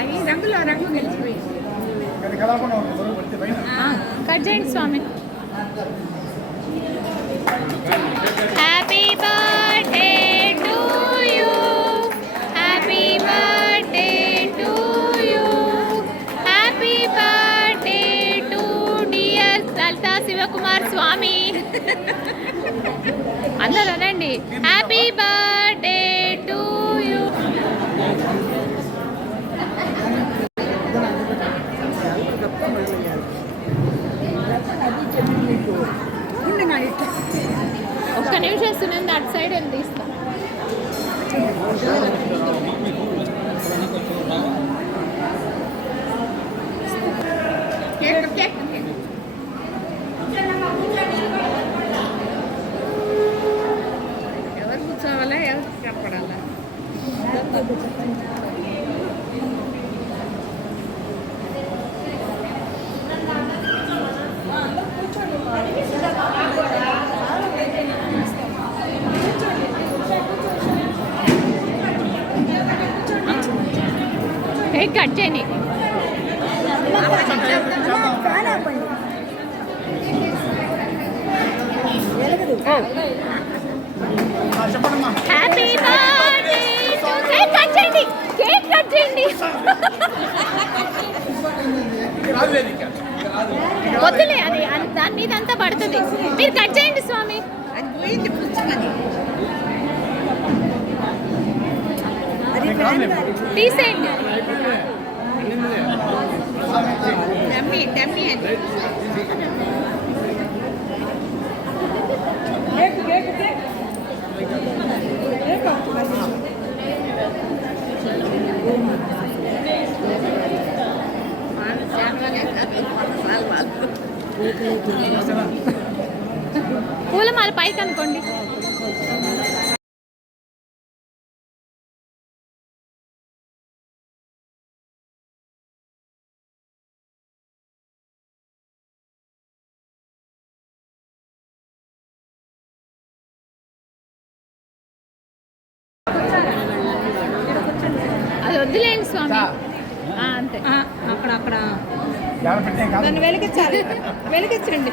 అవి రంగులో రంగు గెలిచిపోయి కట్ చేయండి స్వామి. Happy birthday to you, happy birthday to you, happy birthday to dear Lalitha Shivakumar Swami. అందరూ అనండి హ్యాపీ బర్త్డే టు యూ. ఒక్క నిమిషం ఇస్తున్నాను, అటు సైడ్ వెళ్ళి తీస్తాం. ఎవరు కూర్చోవాలా, ఎవరు చెప్పడాలా? కట్ చేయని. Happy birthday. కేక్ కట్ చేయండి, కేక్ కట్ చేయండి. వద్దులే, అది దాని మీద అంతా పడుతుంది. మీరు కట్ చేయండి స్వామి. తీసేయండి. పూలమాల పైకి అనుకోండి. అది వద్దులేండి స్వామి. అంతే, అక్కడ దాన్ని వెలిగించాలి. వెలిగించండి.